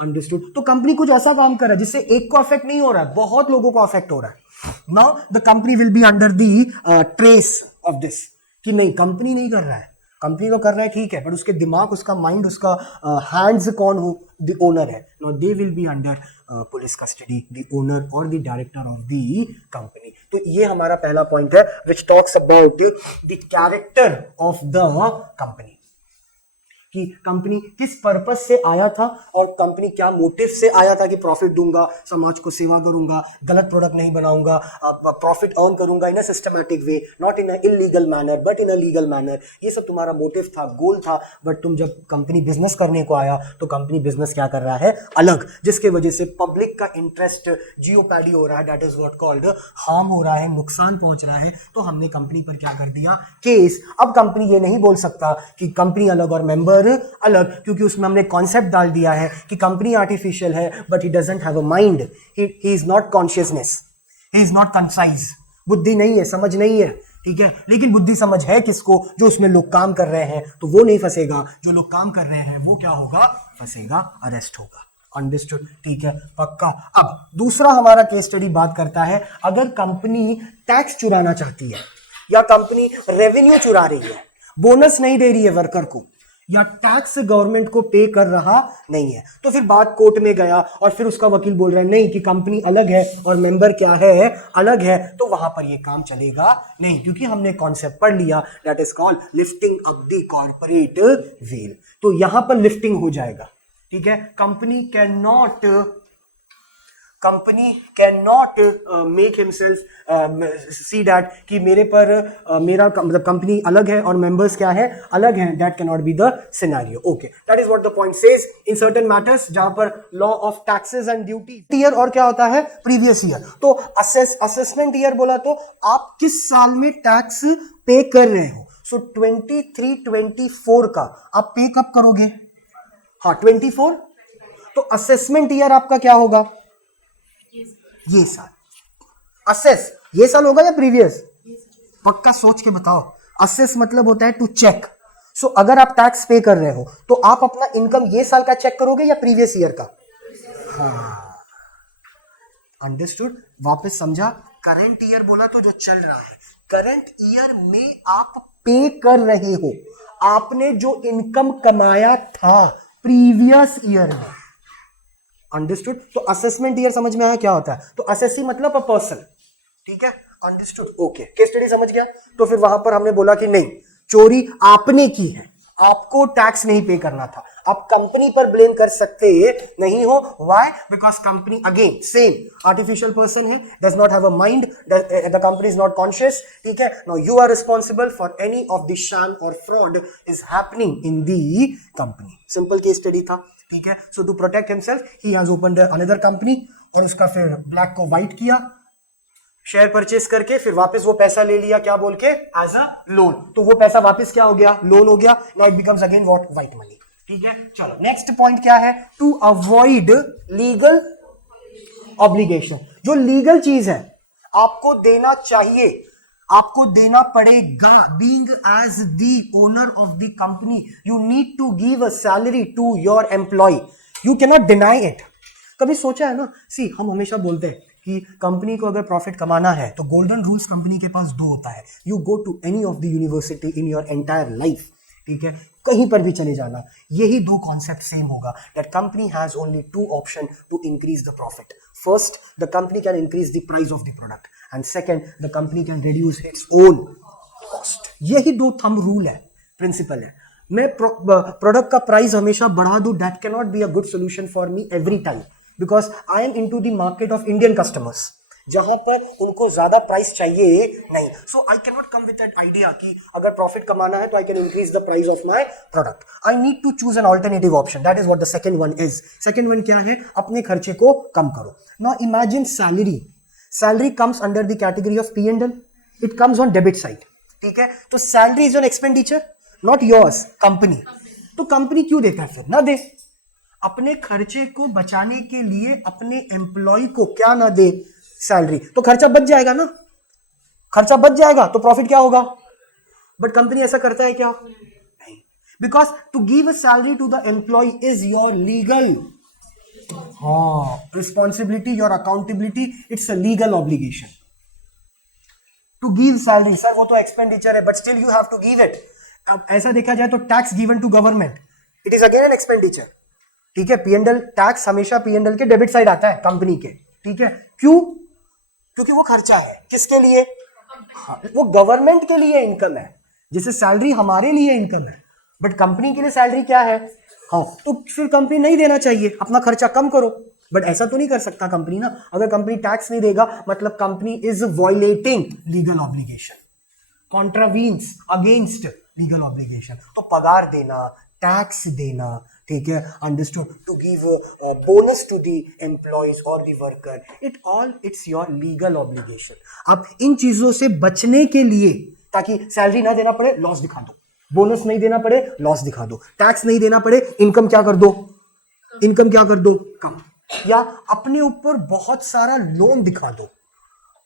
understood? तो कंपनी कुछ ऐसा काम कर रहा है जिससे एक को अफेक्ट नहीं हो रहा है, बहुत लोगों को अफेक्ट हो रहा है। Now the company will be under the trace of this, कि नहीं कंपनी नहीं कर रहा है, कंपनी तो कर रहा है ठीक है, बट उसके दिमाग, उसका माइंड, उसका हैंड्स कौन हो, द ओनर है। Now they will be under police custody, the owner और the director of the company. तो ये हमारा पहला पॉइंट है which talks about the character of the company, कि कंपनी किस पर्पस से आया था और कंपनी क्या मोटिव से आया था, कि प्रॉफिट दूंगा, समाज को सेवा करूंगा, गलत प्रोडक्ट नहीं बनाऊंगा, प्रॉफिट अर्न करूंगा in a systematic way, not in a illegal manner but in a legal manner. ये सब तुम्हारा मोटिव था, गोल था, बट तुम जब कंपनी बिजनेस करने को आया तो कंपनी बिजनेस क्या कर रहा है, अलग, जिसके वजह से पब्लिक का इंटरेस्ट जियोपैडी हो रहा है, that is what called harm हो रहा है, नुकसान पहुंच रहा है, तो हमने कंपनी पर क्या कर दिया, केस। अब कंपनी ये नहीं बोल सकता कि कंपनी अलग और मेंबर पर अलग, क्योंकि उसमें हमने कॉन्सेप्ट डाल दिया है कि कंपनी आर्टिफिशियल है but he doesn't have a mind, he is not consciousness, he is not concise, बुद्धि नहीं है, समझ नहीं है, ठीक है। लेकिन बुद्धि समझ है किसको, जो उसमें लोग काम कर रहे हैं, तो वो नहीं फंसेगा, जो लोग काम कर रहे हैं वो क्या होगा, फंसेगा, अरेस्ट होगा। अंडरस्टूड, ठीक है, पक्का। अब दूसरा हमारा केस स्टडी बात करता है, अगर कंपनी टैक्स चुराना चाहती है या कंपनी रेवेन्यू चुरा रही है, बोनस नहीं दे रही है वर्कर को, या टैक्स गवर्नमेंट को पे कर रहा नहीं है, तो फिर बात कोर्ट में गया और फिर उसका वकील बोल रहा है नहीं कि कंपनी अलग है और मेंबर क्या है, अलग है, तो वहां पर ये काम चलेगा नहीं, क्योंकि हमने कॉन्सेप्ट पढ़ लिया, that is called lifting up the corporate veil. तो यहां पर लिफ्टिंग हो जाएगा, ठीक है। Company can not make himself see that कि मेरे पर मेरा मतलब कंपनी अलग है और मेंबर्स क्या है, अलग हैं, that can not be the scenario. Okay, that is what the point says in certain matters, जहां पर law of taxes and duty year और क्या होता है, प्रीवियस ईयर। तो असेसमेंट ईयर बोला तो आप किस साल में टैक्स पे कर रहे हो, सो 23-24 का आप पे कब करोगे, हाँ 24, तो असेसमेंट ईयर आपका क्या होगा, ये साल। असेस ये साल होगा या प्रीवियस, पक्का सोच के बताओ। असेस मतलब होता है टू चेक, सो अगर आप टैक्स पे कर रहे हो तो आप अपना इनकम ये साल का चेक करोगे या प्रीवियस ईयर का, हाँ अंडरस्टूड, वापस समझा। करंट ईयर बोला तो जो चल रहा है, करंट ईयर में आप पे कर रहे हो, आपने जो इनकम कमाया था प्रीवियस ईयर में, अंडरस्टूड। तो असेसमेंट ईयर समझ में आया क्या होता है, तो असेसी मतलब अ पर्सन, ठीक है, अंडरस्टूड, ओके। केस स्टडी समझ गया। तो फिर वहां पर हमने बोला कि नहीं, चोरी आपने की है, आपको टैक्स नहीं पे करना था, आप कंपनी पर ब्लेम कर सकते नहीं हो, why, because company again same artificial person है, does not have a mind, the company is not conscious, ठीक है। Now you are responsible for any of the sham और fraud is happening in the company. Simple case study था, ठीक है। So to protect himself he has opened another company, और उसका फिर black को व्हाइट किया, शेयर परचेस करके फिर वापस वो पैसा ले लिया, क्या बोल के, एज अ लोन, तो वो पैसा वापस क्या हो गया, लोन हो गया, now it becomes again what, white money, ठीक है। चलो नेक्स्ट पॉइंट क्या है, टू अवॉइड लीगल ऑब्लिगेशन। जो लीगल चीज है आपको देना चाहिए, आपको देना पड़ेगा, being as the owner of the company you need to give a salary to your employ, you can not deny it. कभी सोचा है ना, सी हम हमेशा बोलते हैं कि कंपनी को अगर प्रॉफिट कमाना है तो गोल्डन रूल्स कंपनी के पास दो होता है, you go to any of the university in your entire life, ठीक है, कहीं पर भी चले जाना, यही दो कॉन्सेप्ट सेम होगा, that company has only two option to increase the profit. First, the company can increase the price of the product, and second, the company can reduce its own cost. यही दो thumb rule है, principal है। मैं product का price हमेशा बढ़ा दूं, that can not be a good solution for me every time, because I am into the market of Indian customers, जहां पर उनको ज्यादा प्राइस चाहिए नहीं, so I can not come with that idea कि अगर प्रॉफिट कमाना है तो I can increase the price of my product. I need to choose an alternative option, that is what the second one is. Second one क्या है, अपने खर्चे को कम करो। Now imagine salary comes under the category of P and L, it comes on debit side, ठीक है। तो salary is an expenditure, not yours, company, तो कंपनी क्यों देता है, फिर ना दे, अपने खर्चे को बचाने के लिए अपने एम्प्लॉय को क्या ना दे, सैलरी, तो खर्चा बच जाएगा ना, खर्चा बच जाएगा तो प्रॉफिट क्या होगा। बट कंपनी ऐसा करता है क्या, नहीं, because to give a salary to the employ is your legal responsibility, your accountability, it's a legal obligation to give salary. Sir वो तो एक्सपेंडिचर है, but still you have to give it. अब ऐसा देखा जाए तो tax given to government, it is again an expenditure, ठीक है। पीएनएल टैक्स हमेशा पीएनएल के डेबिट साइड आता है कंपनी के, ठीक है, क्यों, क्योंकि वो खर्चा है किसके लिए, हाँ, वो गवर्नमेंट के लिए इनकम है, जैसे सैलरी हमारे लिए इनकम है, बट कंपनी के लिए सैलरी क्या है, हाँ, तो फिर कंपनी नहीं देना चाहिए, अपना खर्चा कम करो। बट ऐसा तो नहीं कर सकता कंपनी ना, अगर कंपनी टैक्स नहीं देगा मतलब company is violating legal obligation, contravenes against legal obligation. तो पगार देना, टैक्स देना, ठीक है, understood, to give bonus to the employees और the worker, it all it's your legal obligation. अब इन चीजों से बचने के लिए, ताकि सैलरी ना देना पड़े, लॉस दिखा दो, बोनस नहीं देना पड़े, लॉस दिखा दो, टैक्स नहीं देना पड़े, इनकम क्या कर दो, इनकम क्या कर दो, कम, या अपने ऊपर बहुत सारा लोन दिखा दो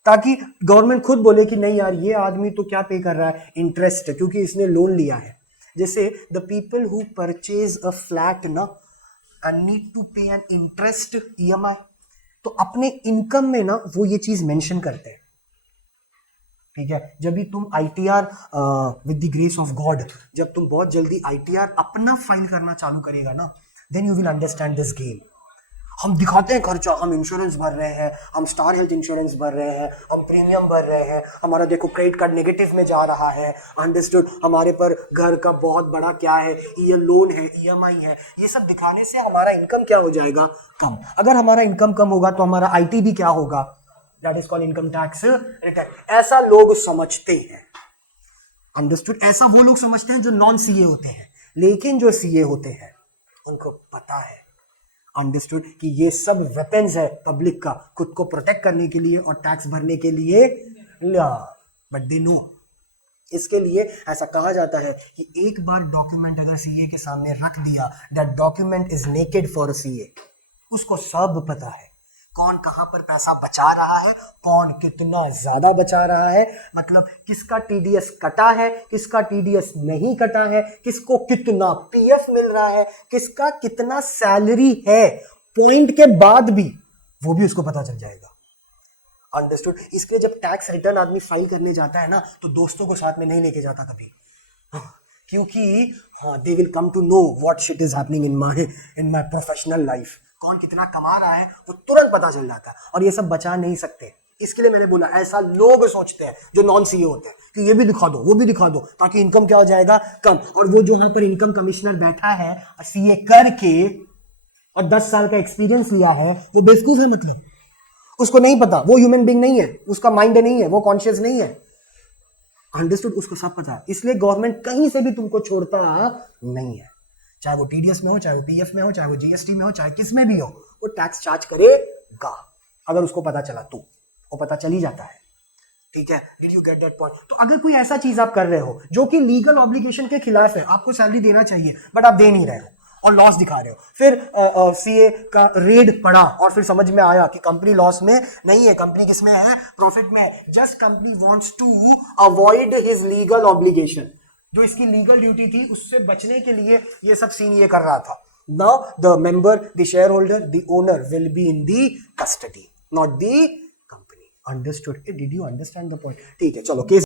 ताकि गवर्नमेंट खुद बोले कि नहीं यार ये आदमी तो क्या पे कर रहा है, इंटरेस्ट, क्योंकि इसने लोन लिया है. जैसे the people who purchase a flat ना एंड नीड टू पे एन इंटरेस्ट EMI, तो अपने इनकम में ना वो ये चीज मेंशन करते हैं. ठीक है, जब भी तुम ITR with the grace of God, जब तुम बहुत जल्दी ITR अपना फाइल करना चालू करेगा ना, then you will understand this game. हम दिखाते हैं खर्चा, हम इंश्योरेंस भर रहे हैं, हम स्टार हेल्थ इंश्योरेंस भर रहे हैं, हम प्रीमियम भर रहे हैं, हमारा देखो क्रेडिट कार्ड नेगेटिव में जा रहा है, अंडरस्टूड, हमारे पर घर का बहुत बड़ा क्या है, ये लोन है, EMI है. ये सब दिखाने से हमारा इनकम क्या हो जाएगा, कम. अगर हमारा इनकम कम होगा तो हमारा IT भी क्या होगा, that is called income tax return. ऐसा लोग समझते हैं, अंडरस्टूड. ऐसा वो लोग समझते हैं जो नॉन CA होते हैं, लेकिन जो CA होते हैं उनको पता है, अंडरस्टूड, कि ये सब वेपन्स है पब्लिक का खुद को प्रोटेक्ट करने के लिए और टैक्स भरने के लिए. But they know. इसके लिए ऐसा कहा जाता है कि एक बार डॉक्यूमेंट अगर CA के सामने रख दिया, that document is naked for CA. उसको सब पता है कौन कहां पर पैसा बचा रहा है, कौन कितना ज्यादा बचा रहा है, मतलब किसका TDS कटा है, किसका TDS नहीं कटा है, किसको कितना PF मिल रहा है, किसका कितना सैलरी है, पॉइंट के बाद भी वो भी उसको पता चल जाएगा. अंडरस्टूड. इसलिए जब टैक्स रिटर्न आदमी फाइल करने जाता है ना, तो दोस्तों को साथ में नहीं लेके जाता कभी, क्योंकि हाँ, they will come to know what shit is happening in my professional life. कौन कितना कमा रहा है वो तुरंत पता चल जाता है, और ये सब बचा नहीं सकते. इसके लिए मैंने बोला ऐसा लोग सोचते हैं जो नॉन CA होते हैं कि ये भी दिखा दो, वो भी दिखा दो, ताकि इनकम क्या हो जाएगा, कम. और वो जो यहाँ पर इनकम कमिश्नर बैठा है CA करके और 10 साल का एक्सपीरियंस लिया है, वो बेवकूफ है. मतलब उसको नहीं पता, वो ह्यूमन बीइंग नहीं है, उसका माइंड नहीं है, वो कॉन्शियस नहीं है. अंडरस्टूड. उसको सब पता है. इसलिए गवर्नमेंट कहीं से भी तुमको छोड़ता नहीं है, चाहे वो TDS में हो, चाहे वो PF में हो, चाहे वो GST में हो, चाहे किस में भी हो, वो टैक्स चार्ज करेगा. अगर उसको पता चला तो वो पता चल ही जाता है. ठीक है, did you get that point. तो अगर कोई ऐसा चीज आप कर रहे हो जो कि लीगल ऑब्लिगेशन के खिलाफ है, आपको सैलरी देना चाहिए बट आप दे नहीं रहे हो और लॉस दिखा रहे हो, फिर CA का रेड पड़ा और फिर समझ में आया कि कंपनी लॉस में नहीं है, कंपनी किस में है, प्रॉफिट में. Just company wants to avoid his legal obligation, जो इसकी लीगल ड्यूटी थी उससे बचने के लिए ये सब सीन ये कर रहा था. Now the member, the share holder, the owner will be in the custody, not the company. Understood. Did you understand the point. ठीक है, चलो केस